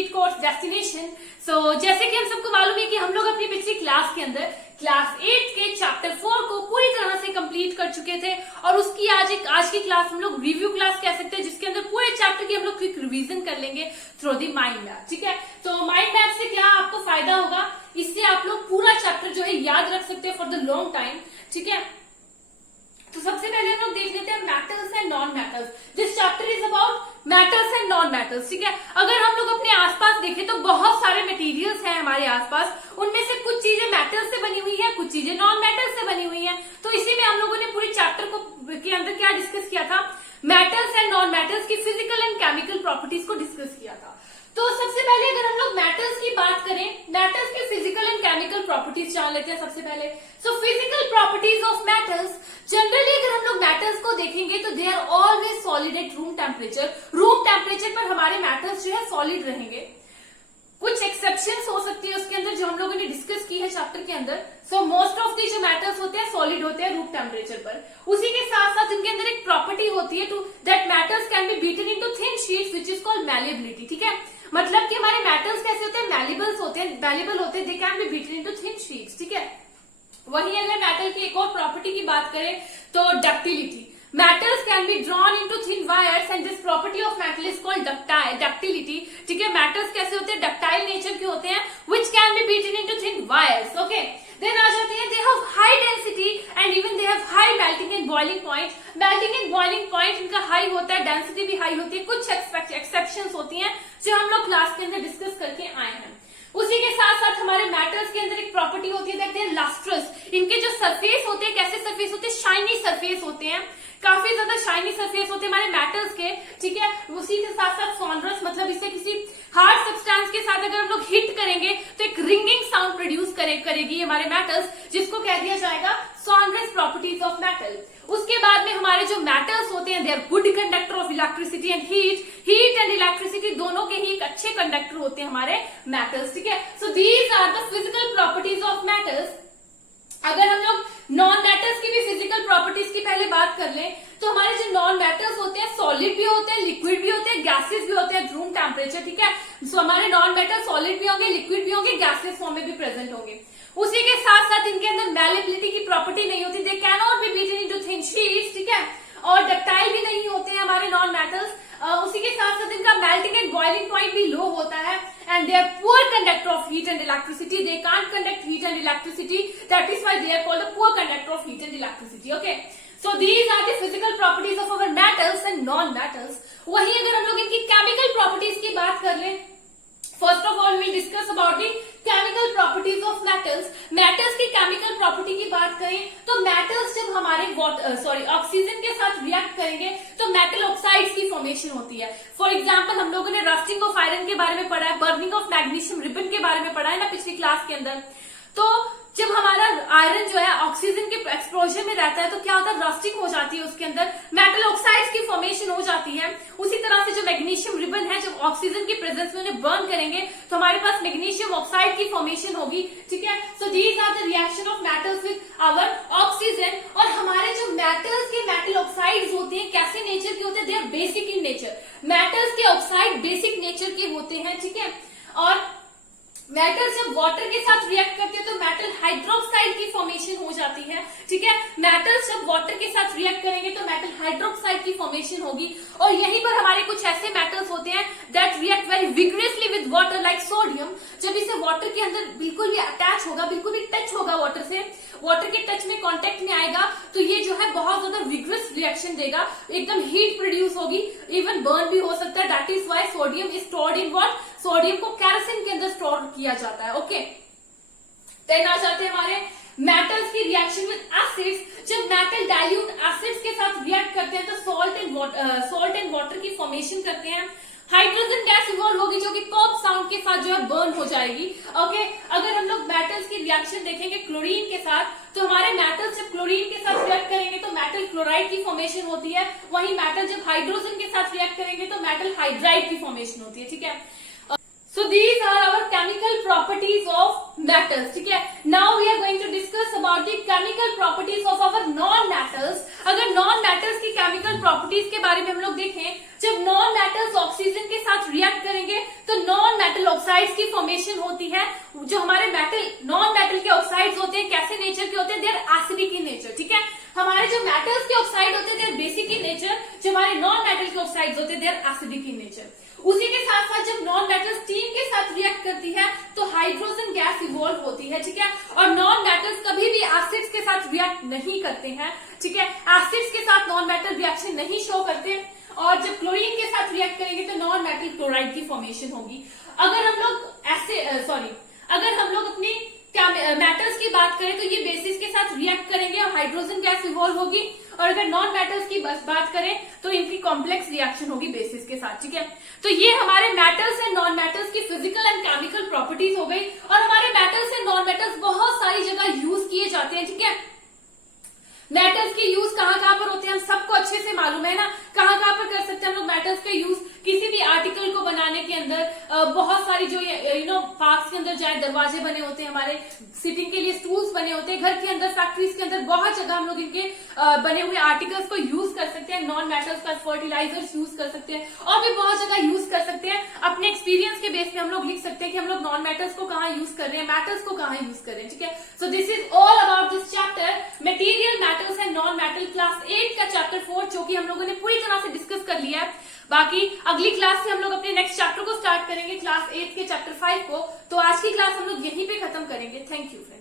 Complete course destination. सो जैसे कि हम सबको मालूम है कि हम लोग अपनी पिछली क्लास के अंदर क्लास 8 के चैप्टर 4 को पूरी तरह से कंप्लीट कर चुके थे और उसकी आज की क्लास हम लोग रिव्यू क्लास कह सकते हैं, जिसके अंदर पूरे चैप्टर की हम लोग क्विक रिवीजन कर लेंगे थ्रू दी माइंड मैप। ठीक है, तो माइंड मैप से क्या आपको फायदा होगा, इससे आप लोग पूरा चैप्टर जो है याद रख सकते हैं फॉर द लॉन्ग टाइम। ठीक है, तो सबसे पहले हम लोग देख लेते हैं matters and non matters. This chapter is about matters and non matters. ठीक है, अगर हम लोग अपने आसपास देखें तो बहुत सारे मटेरियल्स हैं हमारे आसपास, उनमें से कुछ चीजें मैटर्स से बनी हुई है, कुछ चीजें नॉन मैटर्स से बनी हुई है। तो इसी में हम लोगों ने पूरे चैप्टर के अंदर क्या डिस्कस किया था, मैटर्स एंड नॉन मैटर्स की फिजिकल एंड केमिकल प्रॉपर्टीज को डिस्कस किया था। तो सबसे पहले अगर हम लोग मैटर्स की बात करें, मैटर्स की फिजिकल एंड केमिकल प्रॉपर्टीज जान लेते हैं सबसे पहले। So physical properties of matters, generally अगर हम लोग मैटर्स को देखेंगे तो they are always solid at room temperature. Room temperature पर हमारे मैटर्स जो है सॉलिड रहेंगे। कुछ एक्सेप्शंस हो सकती है उसके अंदर जो हम लोगों ने डिस्कस की है चैप्टर के अंदर। सो मोस्ट ऑफ दी जो मैटर्स होते हैं सॉलिड होते हैं रूम टेम्परेचर पर। उसी के साथ साथ इनके अंदर एक प्रॉपर्टी होती है to that matters can be beaten into thin sheets which is called malleability. ठीक है, मतलब कि हमारे मैटर्स कैसे होते हैं, मैलिबल्स होते हैं, मैलिबल होते हैं, they can be beaten into thin sheets. ठीक है, वहीं अगर मैटर की एक और प्रॉपर्टी की बात करें तो ductility, matters can be drawn into thin wires and this property of metal is called ductility. ठीक है, मैटर्स कैसे होते हैं, डक्टाइल नेचर के होते हैं, which can be beaten into thin wires. Okay, then आ जाते हैं, they have high density and even they have high melting and boiling point. Melting and boiling point इनका हाई होता है, डेंसिटी भी हाई होती है। कुछ एक्सेप्शंस होती हैं जो हम लोग क्लास के अंदर डिस्कस करके आए हैं। उसी के साथ साथ हमारे मैटर्स के अंदर एक प्रॉपर्टी होती है दैट दे आर लस्ट्रस। इनके जो सरफेस होते हैं, कैसे सरफेस होते हैं, शाइनी सरफेस होते हैं, काफी ज्यादा शाइनी सरफेस होते हैं हमारे मैटर्स के। ठीक है, उसी के साथ साथ सॉनरस, मतलब इसे किसी हार्ड सब्सटेंस के साथ अगर हम लोग हिट करेंगे तो एक रिंगिंग साउंड प्रोड्यूस करेगी हमारे मैटर्स, जिसको कह दिया जाएगा सॉनरस प्रॉपर्टीज ऑफ मेटल। उसके बाद में हमारे जो मैटर्स होते हैं they are good conductor of electricity and heat. Heat and electricity दोनों के ही एक अच्छे कंडक्टर होते हैं हमारे मैटर्स। ठीक है, so these are the physical properties of matters. अगर हम लोग नॉन मैटर्स की भी फिजिकल प्रॉपर्टीज की पहले बात कर लें तो हमारे जो नॉन मैटर्स होते हैं सॉलिड भी होते हैं, लिक्विड भी होते हैं, गैसेस भी होते हैं रूम टेम्परेचर। ठीक है, सो हमारे नॉन मैटर सॉलिड भी होंगे, लिक्विड भी होंगे, गैसेस फॉर्म में भी प्रेजेंट होंगे। उसी के साथ साथ इनके अंदर मैलिएबिलिटी की प्रॉपर्टी नहीं होती, they can not be beaten into thin sheets. ठीक है, और डक्टाइल भी नहीं होते हैं हमारे नॉन मैटर्स। उसी के साथ साथ इनका मेल्टिंग एंड बॉइलिंग पॉइंट भी लो होता है and they are poor conductor of heat and electricity. They can't conduct heat and electricity, that is why they are called the poor conductor of heat and electricity. Okay, so these are the physical properties of our matters and non matters. वहीं अगर हम लोग इनकी chemical properties की बात कर लें, first of all we discuss about the chemical properties of metals. Metals की केमिकल प्रॉपर्टी की बात करें तो मेटल्स जब हमारे ऑक्सीजन के साथ रिएक्ट करेंगे तो मेटल ऑक्साइड्स की फॉर्मेशन होती है। फॉर एग्जांपल हम लोगों ने रस्टिंग ऑफ आयरन के बारे में पढ़ा है, बर्निंग ऑफ मैग्नीशियम रिबन के बारे में पढ़ा है ना पिछली क्लास के अंदर। तो जब हमारा आयरन जो है ऑक्सीजन के एक्सपोजर में रहता है तो क्या होता है, रस्टिंग हो जाती है, उसके अंदर मेटल ऑक्साइड्स की फॉर्मेशन हो जाती है। उसी तरह से जो मैग्नीशियम रिबन है, जब ऑक्सीजन की प्रेजेंस में उन्हें बर्न करेंगे तो हमारे पास मैग्नीशियम ऑक्साइड की फॉर्मेशन होगी। ठीक है, so these are the reaction of metals with our oxygen. और हमारे जो मेटल्स के मेटल ऑक्साइड्स होते हैं कैसे नेचर के होते हैं, they are basic in nature. Metals के ऑक्साइड बेसिक नेचर के होते हैं। ठीक है, और मेटल्स जब वाटर के साथ रिएक्ट करते हैं तो मेटल हाइड्रोक्साइड की फॉर्मेशन हो जाती है। ठीक है, मेटल्स जब वाटर के साथ रिएक्ट करेंगे तो मेटल हाइड्रोक्साइड की फॉर्मेशन होगी। और यहीं पर हमारे कुछ ऐसे मेटल्स होते हैं that react very विग्रेसली with water, like sodium. जब इसे वाटर के अंदर बिल्कुल भी अटैच होगा, बिल्कुल भी टच होगा वाटर से, वाटर के टच में कांटेक्ट में आएगा तो ये जो है बहुत ज्यादा विग्रेस रिएक्शन देगा, एकदम हीट प्रोड्यूस होगी, इवन बर्न भी हो सकता है। That is why sodium is stored in what, sodium को केरोसिन के अंदर स्टोर किया जाता है। ओके, देन आ जाते हैं हमारे मेटल्स की रिएक्शन विद एसिड्स। जब मेटल डाइल्यूट एसिड्स के साथ रिएक्ट करते हैं तो सॉल्ट एंड वाटर की फॉर्मेशन करते हैं। हाइड्रोजन गैस इवॉल्व होगी जो कि पॉप साउंड के साथ जो है बर्न हो जाएगी। ओके, अगर हम लोग मेटल्स की रिएक्शन देखेंगे क्लोरीन के साथ तो हमारे मेटल्स जब क्लोरीन के साथ रिएक्ट करेंगे तो मेटल क्लोराइड की फॉर्मेशन होती है। वहीं मेटल जब हाइड्रोजन के साथ रिएक्ट करेंगे तो मेटल हाइड्राइड की फॉर्मेशन होती है। ठीक है, So these are our chemical properties of metals. ठीक है, now we are going to discuss about the chemical properties of our non-metals. अगर non-metals की chemical properties के बारे में हम लोग देखें, जब non-metals ऑक्सीजन के साथ रिएक्ट करेंगे तो non-metal मेटल ऑक्साइड्स की फॉर्मेशन होती है। जो हमारे मेटल नॉन मेटल के ऑक्साइड्स होते हैं कैसे नेचर के होते हैं, they are acidic in nature, ठीक है। हमारे जो मेटल्स के ऑक्साइड होते हैं they are basic in nature, जो हमारे नॉन मेटल के ऑक्साइड्स होते हैं they are acidic in nature. उसी के साथ साथ जब नॉन मेटल्स स्टीम के साथ रिएक्ट करती है तो हाइड्रोजन गैस इवॉल्व होती है, ठीक है। और नॉन मेटल्स कभी भी एसिड्स के साथ रिएक्ट नहीं करते हैं, ठीक है। एसिड्स के साथ नॉन मेटल रिएक्शन नहीं शो करते, और जब क्लोरीन के साथ रिएक्ट करेंगे तो नॉन मेटल क्लोराइड की फॉर्मेशन होगी। अगर हम लोग अपनी मेटल्स की बात करें तो ये बेसिस के साथ रिएक्ट करेंगे और हाइड्रोजन गैस इवॉल्व होगी, और अगर नॉन मेटल्स की बात करें तो इनकी कॉम्प्लेक्स रिएक्शन होगी बेसिस के साथ, ठीक है। तो ये हमारे मेटल्स एंड नॉन मेटल्स की फिजिकल एंड केमिकल प्रॉपर्टीज हो गई, और हमारे मेटल्स एंड नॉन मेटल्स बहुत सारी जगह यूज किए जाते हैं, ठीक है। मेटल्स की यूज कहाँ पर होते हैं हम सबको अच्छे से मालूम है ना, कहाँ पर कर सकते हैं हम लोग मेटल्स का यूज। किसी भी आर्टिकल को बनाने के अंदर बहुत सारी जो पार्क्स के अंदर जाए दरवाजे बने होते हैं, हमारे सिटिंग के लिए स्टूल्स बने होते हैं, घर के अंदर फैक्ट्रीज के अंदर बहुत जगह हम लोग इनके बने हुए आर्टिकल्स को यूज कर सकते हैं। नॉन मेटल्स का फर्टिलाइजर्स यूज कर सकते हैं, और भी बहुत जगह यूज कर सकते हैं। अपने एक्सपीरियंस के बेस पे हम लोग लिख सकते हैं कि हम लोग नॉन मेटल्स को कहाँ यूज कर रहे हैं, मेटल्स को कहाँ यूज कर रहे हैं, ठीक है। So this is all about this chapter material metals and non metal, class 8 का चैप्टर 4, जो कि हम लोगों ने पूरी तरह से डिस्कस कर लिया है। बाकी अगली क्लास से हम लोग अपने नेक्स्ट चैप्टर को स्टार्ट करेंगे, क्लास 8 के चैप्टर 5 को। तो आज की क्लास हम लोग यहीं पे खत्म करेंगे। Thank you friends.